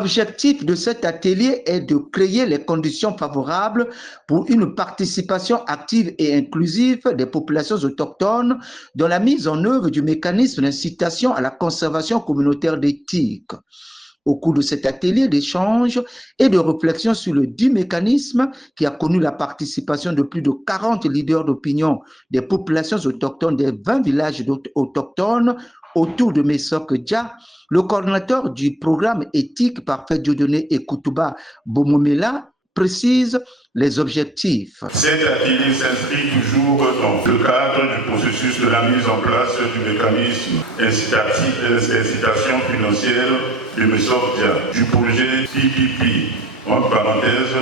L'objectif de cet atelier est de créer les conditions favorables pour une participation active et inclusive des populations autochtones dans la mise en œuvre du mécanisme d'incitation à la conservation communautaire d'éthique. Au cours de cet atelier d'échange et de réflexion sur le dit mécanisme qui a connu la participation de plus de 40 leaders d'opinion des populations autochtones des 20 villages autochtones autour de Mesok Dja, le coordinateur du programme éthique Parfait Dieudonné et Koutouba Bomomela précise les objectifs. Cet atelier s'inscrit toujours dans le cadre du processus de la mise en place du mécanisme d'incitation financière de Mesok Dja, du projet PPP, entre parenthèses,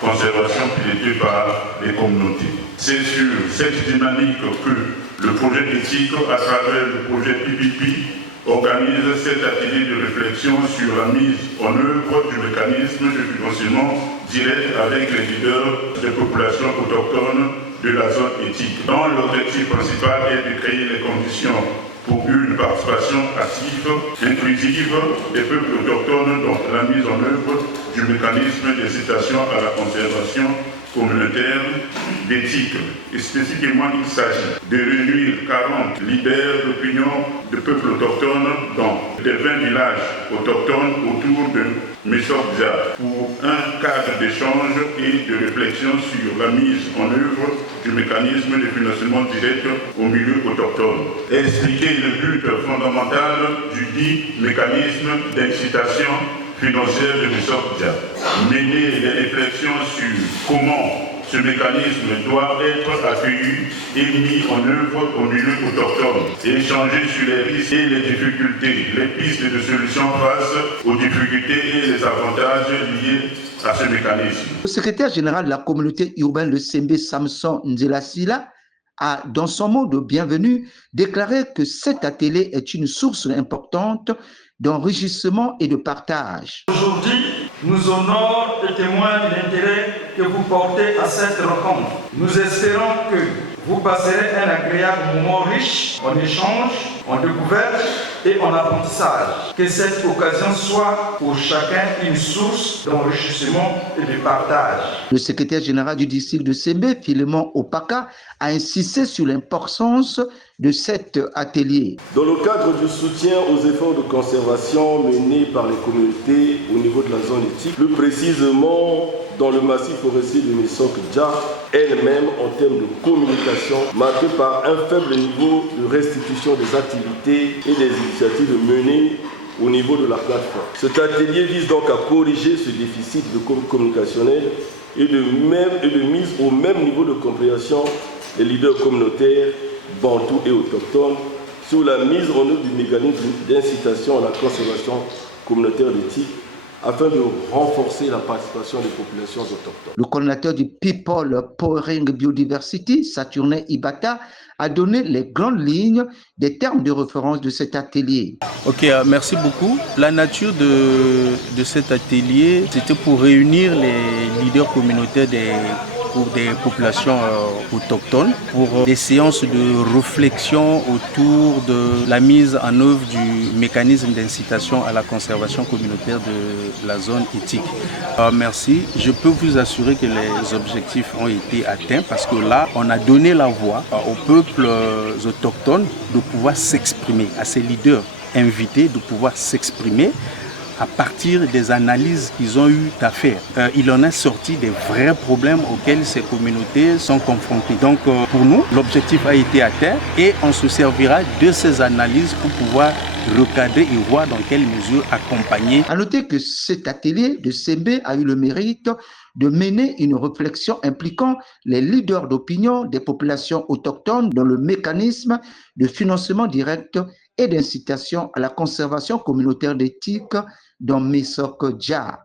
conservation piloté par les communautés. C'est sur cette dynamique que le projet éthique, à travers le projet PPP, organise cet atelier de réflexion sur la mise en œuvre du mécanisme de financement direct avec les leaders des populations autochtones de la zone éthique, dont l'objectif principal est de créer les conditions pour une participation active, inclusive des peuples autochtones dans la mise en œuvre du mécanisme d'incitation à la conservation communautaire d'éthique. Et spécifiquement, il s'agit de réunir 40 leaders d'opinion de peuples autochtones dans les 20 villages autochtones autour de Mesok Dja pour un cadre d'échange et de réflexion sur la mise en œuvre du mécanisme de financement direct au milieu autochtone. Expliquer le but fondamental du dit mécanisme d'incitation financière de Mesok Dja. Mener des réflexions sur comment ce mécanisme doit être accueilli et mis en œuvre au milieu autochtone. Échanger sur les risques et les difficultés, les pistes de solutions face aux difficultés et les avantages liés à ce mécanisme. Le secrétaire général de la communauté urbaine de Sembe, Samson Nzelasila, a, dans son mot de bienvenue, déclaré que cet atelier est une source importante d'enrichissement et de partage. Aujourd'hui, nous honore et témoigne de l'intérêt que vous portez à cette rencontre. Nous espérons que vous passerez un agréable moment riche en échanges, en découvertes et en apprentissage. Que cette occasion soit pour chacun une source d'enrichissement et de partage. Le secrétaire général du district de Sembe, Philemon Opaka, a insisté sur l'importance de cet atelier. Dans le cadre du soutien aux efforts de conservation menés par les communautés au niveau de la zone éthique, plus précisément dans le massif forestier de Mesok Dja, elle-même en termes de communication, marquée par un faible niveau de restitution des activités et des initiatives menées au niveau de la plateforme. Cet atelier vise donc à corriger ce déficit de communicationnel et de mise au même niveau de compréhension des leaders communautaires, bantous et autochtones, sur la mise en œuvre du mécanisme d'incitation à la conservation communautaire d'éthique afin de renforcer la participation des populations autochtones. Le coordinateur du People Powering Biodiversity, Saturnin Ibata, a donné les grandes lignes des termes de référence de cet atelier. Ok, merci beaucoup. La nature de cet atelier, c'était pour réunir les leaders communautaires des populations autochtones pour des séances de réflexion autour de la mise en œuvre du mécanisme d'incitation à la conservation communautaire de la zone éthique. Merci. Je peux vous assurer que les objectifs ont été atteints parce que là, on a donné la voix aux peuples autochtones de pouvoir s'exprimer, à ces leaders invités de pouvoir s'exprimer à partir des analyses qu'ils ont eu à faire. Il en est sorti des vrais problèmes auxquels ces communautés sont confrontées. Donc pour nous, l'objectif a été atteint et on se servira de ces analyses pour pouvoir recadrer et voir dans quelle mesure accompagner. À noter que cet atelier de Sembe a eu le mérite de mener une réflexion impliquant les leaders d'opinion des populations autochtones dans le mécanisme de financement direct et d'incitation à la conservation communautaire d'éthique dans Mesok Dja.